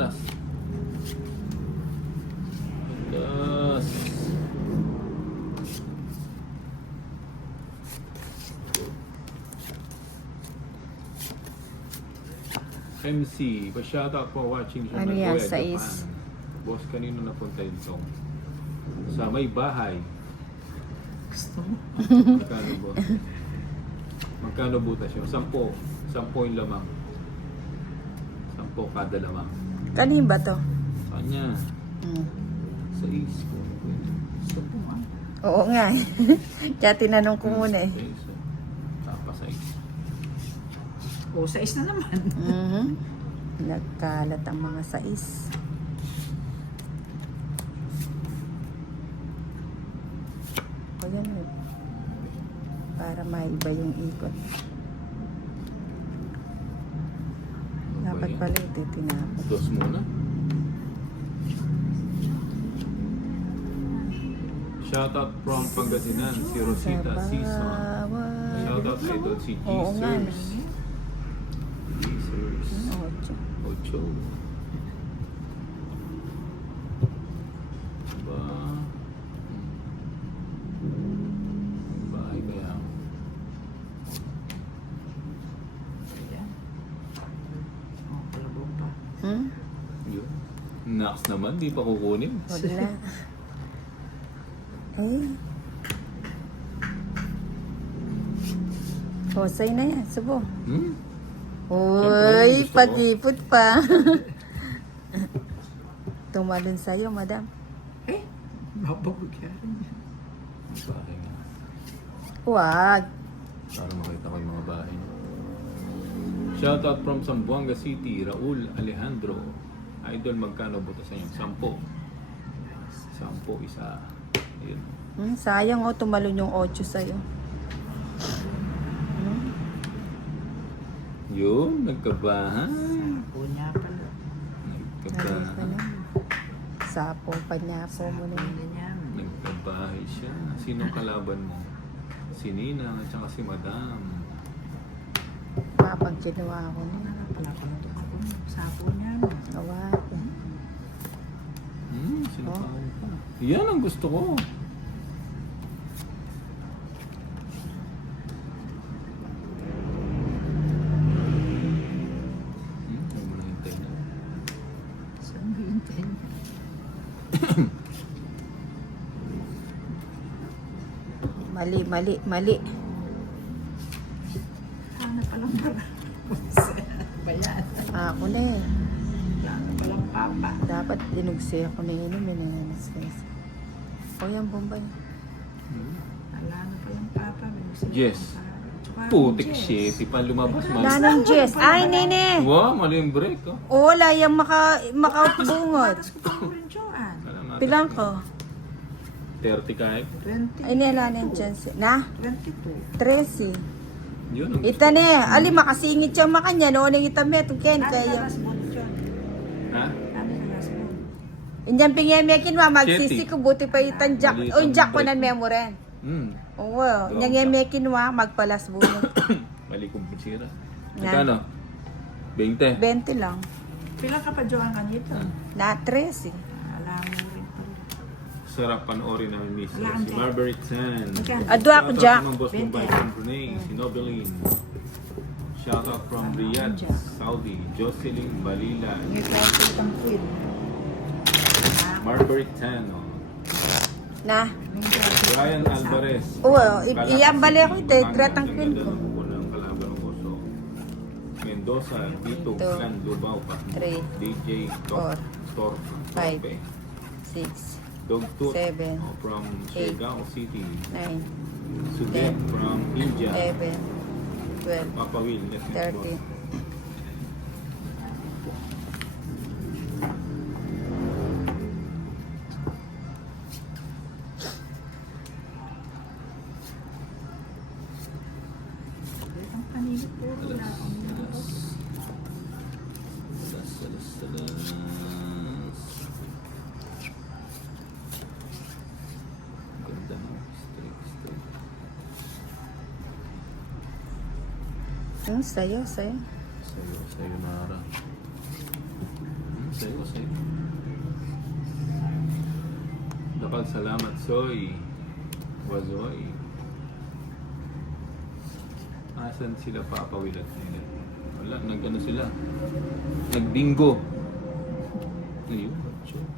last. Last. MC, pa-shoutout for watching siya Ano ng yan, Kuya sais? Japan. Boss, kanino napunta yun song? Sa may bahay. Gusto mo? Magkano boss? Magkano butas yun? 10. 10 yung lamang. 10 kada lamang. Kanin ba to? Kanya. Hmm. Sa is ko. Gusto mo ah. Oo nga. Kaya tinanong ko muna eh. Tapa sa is. O, sais na naman. Mhm. Nagkalat ang mga sais. O yan eh. Para maiba yung ikot. Dapat pala ito tinapos. Dos muna. Shoutout from Pangasinan, si Rosita Season. Shoutout sa ito si Oo nga. Jesus. Jesus. Ocho. Ba? Bahay kaya. Ayan. O, palabog pa. Hmm? Yun. Next naman, di pa kukunin. Wala. Ay. Hosay na yan. Subo. Hmm? Uy, gusto ko. pag-ipot pa. Tumalon sa'yo, madam. Eh, mababog yan. Bahay nga. Huwag. Para makita ko yung mga bahay. Shoutout from Zamboanga City, Raul Alejandro. Idol, magkano buta sa inyo? 10. 10 isa. Ayun. Sayang oh, tumalon yung 8 sa'yo. Yun, nagkabahan. O niya pala. Ayos ka Nagkabahan. na. Sapo, panyapo mo na. Hindi niya. Nagkabahay siya. Sinong kalaban mo? Si Nina at saka si Madam. Papag kinuha ko na. Palapalutok ako. Sapo niya. Gawa ko. Sino Oh. pa? Yan ang gusto ko. Huwag mo na hintay na. Saan mo hintay? Mali, mali, mali. Hanap palang para. Bayan. Ako na eh. Hanap palang papa. Dapat dinugsi ako na yun. Minanas guys. O yan, Bombay. Wala na palang papa. Yes. Putik shit. Ipan lumabas. Nanang Jess. Ay, nene. Wow, mali yung break. Oh. O, wala yung makautbungot. Patas ko pa rin, Joanne. Pilang ko? 30 kahit. 20. Ay, nila na yung chance. Na? 22. 13. Yun ang gusto Ita na eh. Ali, makasingit siya makanya. Noon ang itamet. Ken, Ano kaya. na last month, John? Ha? Ano na last month? Indyan pingemekin mo. Magsisi Chetty. ko. Buti pa itan jack. Maliit O, yung ang jack ko break. ng memoren. Oo. Doon, Nyangemekin mo. Magpalas bunod. Mali kong sira. Na. Magkano? 20. 20 lang. Pila ka pa, Joanne, kanito? Na 13. Alam mo rin pala. Sarap panoorin namin miss. Wala Si kang Marbury Tan. Magkano? Adwa ako, Jack. Shoutout from Boss Mumbai 20. from Brunei. Si Nobelin. Shoutout from Riyadh, Jack. Saudi. Jocelyn Balila. May klase pang quid. Marbury Tan. Oh. Na. Brian Alvarez. Oo. Iambali ako ito. Gratang queen ko. Unang kalaban ko. So, Mendoza, Dito, Ito. Clan, Lubao, Three. DJ, Four. Tor, Five. Torpe. 6, Dogtooth Seven. from Eight. Siargao City. 9, Sudet from India. 11, 12, Papa Will, yes, yes, 13. boss. Ang panigit po. Wala akong Salas. Ganda no? Straight. Sayo, sayo. Sayonara. Sa'yo, sa'yo. Dakal salamat, Soy. Wazoy. Asan sila papawilat nila? Wala, nag-ano sila? Nag-bingo. Ayun, sure.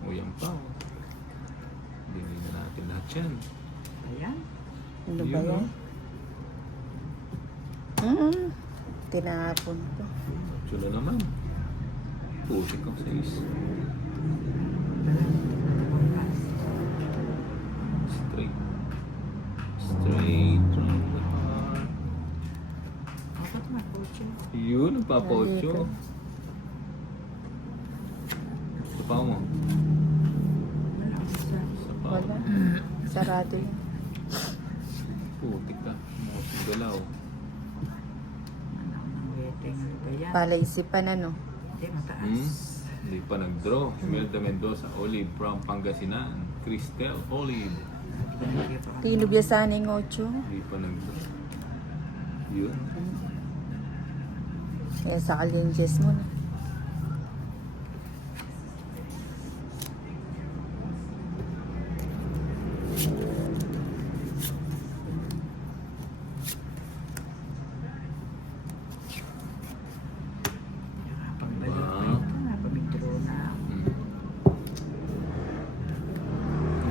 O yan pa. Oh. Hindi na natin lahat yan. Ayan. Ano ba Yun, yan? oh. Tinapon ko. Sula naman. Putik ang sais. Straight. Straight from the heart. Bakit may kotse? Yun, nagpapa-8. Sa pao mo. Wala akong sabi. Sa pao. Wala. Sarado yun. Putik ka. Musong galaw. Ano ng weteng? Ano ba yan? Palaisipan ano. Hindi, mataas. Hindi pa nag-draw. Imelda Mendoza, Olive from Pangasinan. Cristel, Olive. Binigay pa kami. Tinubya sana yung 8. Hindi pa nag-draw. Yun. Kaya sa kalinjes mo na. Pagbalik pa Wow. ito na. Pabintro na.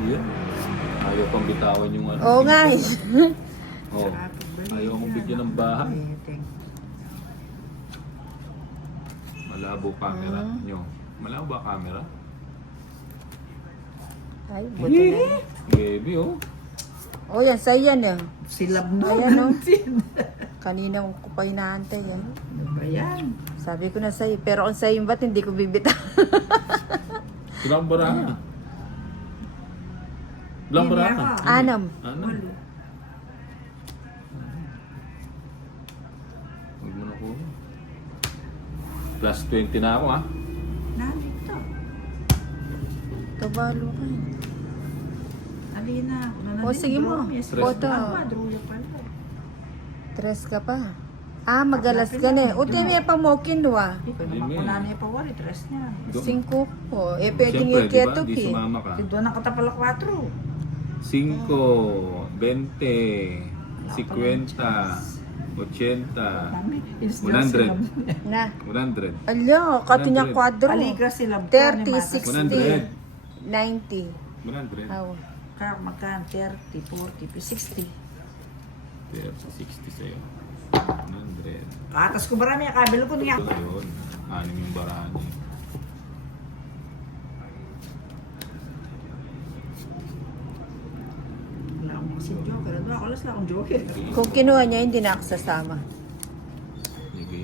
Yun. Ayaw pang bitawan yung ano. Oo nga eh. Oh. Sarap pagbalik Ayaw akong yan. bigyan ng bahay. Weteng. Malabo camera nyo. Malabo ba camera? Ay, buto na yun. Baby, oh. Oh, yan. Sa'yo yan eh. Silab na Ayan, oh. natin. Kanina ko pa inaantay eh. Ano ba yan? Sabi ko na sa'yo. Pero kung sa'yo ba't hindi ko bibitaw? Ilang baraha? Ilang Hindi baraha? ako. Anam. Anam. Walo. Huwag mo na ko. Plus 20 na ako, ha? Nalito. Kabalo ka eh. Alina. O, sige mo. Boto. Madruya pala. 3 ka pa. Ah, magalas ka na eh. Uti may pamokin do ah. Hindi ko naman Hindi, ko nanay pa wari. Tres niya. 5 ko. Eh, pwedeng Siyempre, di ba? iketok Di eh. sumama ka. Doon ang katapala 4. 5, 20, 50, 80, Mami, 100. Na. 100. Ala, katinya 100. kwadro. Aligra sila. 30, 100. 60, 90. 100. Aw. Kaya magkaan 30, 40, 60. 60 sa'yo. 100. Katas ko marami ang kabelo ko niya. Ito na yun. 6 yung barahan niya. Wala akong makasing joker. Ano ako, wala akong joker. Kung kinuha niya, hindi na ako sasama. Sige.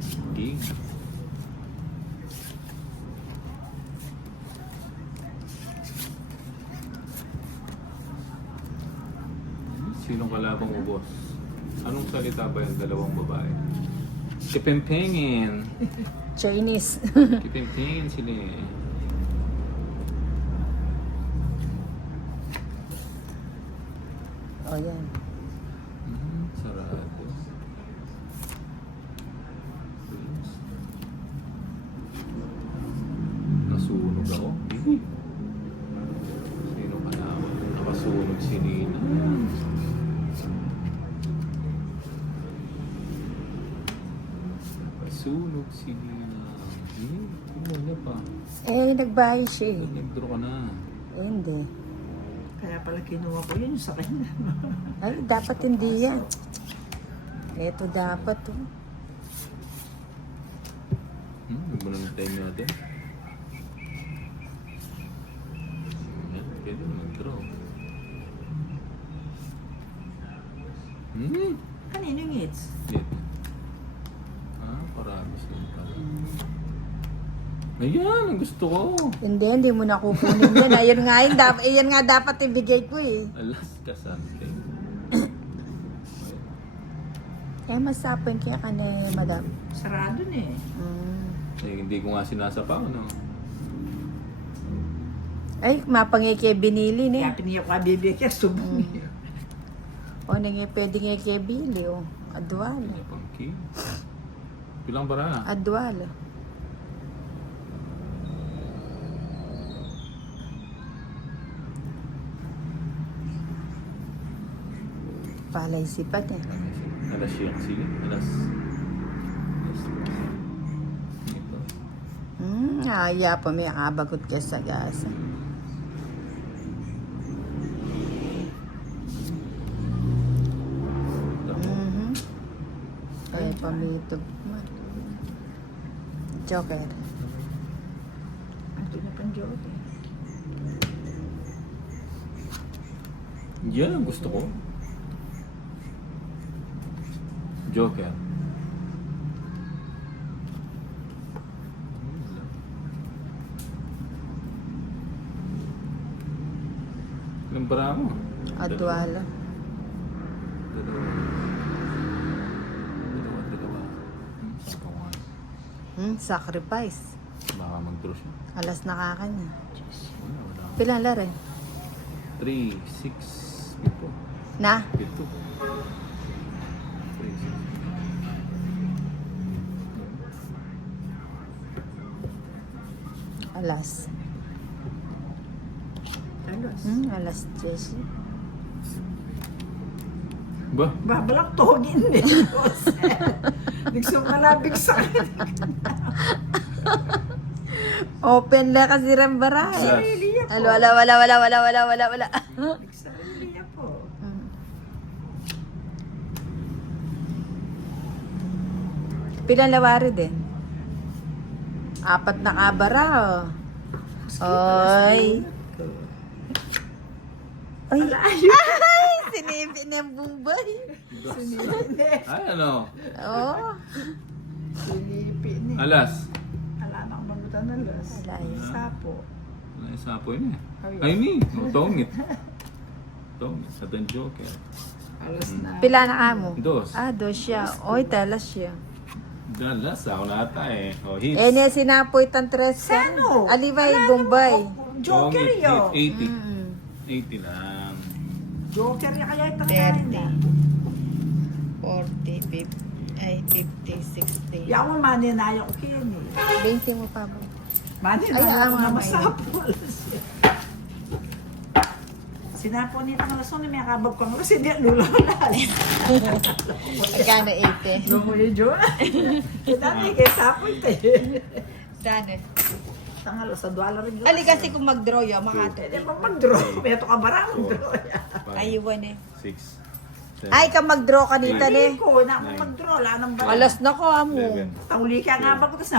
Sige. Sinong kalabang mo, boss? Anong salita ba yung dalawang babae? Kipimpingin. Chinese. Kipimpingin sila eh. O yan. Sarado. Nasunog ako. Sino ka naman? Nakasunog si Nina. Nakasunog si Nina. Ano pa? Eh, nagbahay siya eh. Nag-draw ka na. Eh, hindi. Kaya pala kinuha ko yun sa kanya. Ay, dapat hindi yan. Ito dapat oh. Huwag mo na ng time natin. Yan, pwede mo mag-draw. Kanino yung hits? Dito. Parami sila pala. Ayan, ang gusto ko. Hindi mo na kukunin yan. Ayun nga, yan nga dapat ibigay ko eh. Alas ka something. Eh, masapin kaya ka na, madam. Sarado na eh. Eh, hindi ko nga sinasapaw, no? Ay, mapangike binili Kaya ni. piniyak ka bibigyan, subong niya. O, nangyay pwede nga kaya bili, oh. Adwal. Kanya pang king. Bilang bara. Adwal. Palay sipat eh. Alas siya kasi. Alas. Ito. Aya pa may kabagot ka sa gasa. Ay, pamitog man. Joker. Ito na pang joke eh. Yan ang gusto ko. Joker. Ilang bara mo? Adwala. Dalawa. Dalawa. Saan ka nga? Sacrifice. Baka mag-draw siya. Alas nakakanya. Wala. Pilang laro? 3, 6, 7. Na? 7. 3, 6. Alas. Alas. Alas 10. Ba? Babalak togin eh. Nagsumalabig sa akin. Open la kasi rin bara eh. Sarili ako. Wala. Sarili ako. Pilang lawari din? 4 na kabara oh. Oy. Ay. Ay, sinipi ng bumbay. Ay, ano? Oh. Silipin eh. Alas. Ala na akong mabutan na las. Wala yun. Sapo. Wala yung sapo yun eh. Ay, ni. No, tongit. Tongit. Sa den Joker. Alas na. Pila na amo? 2. Dos siya. Oy, talas siya. Dalas. Ako na ata eh. O, hits. Eh, niya sinapoy tan tres ka. Sano? Alibay, Bombay. Joker Tongit, yun. 80. 80 lang. Joker yun kaya ito 30. 40, 50, ay 50, 60. Yaw mo maninaya ko kayo eh. 20 mo pa ba? Maninaya ko na mamay. masapol. Sinapo niya ng alas ni may kabag ko nga kasi di lulalas. Magkano 80? Lumo yung Diyo. Dati kay sapol te. Dane. Tangalo sa $2 rin. Ali kasi kung mag-draw yun, makato. Pwede mo mag-draw. May ito ka bara mag-draw. Aywan eh. 6. Ay, ka mag-draw kanita Hindi eh. ko na ako mag-draw. Wala nang bara. Alas na ko amo. 11. Tauli ka nga ba ko tapos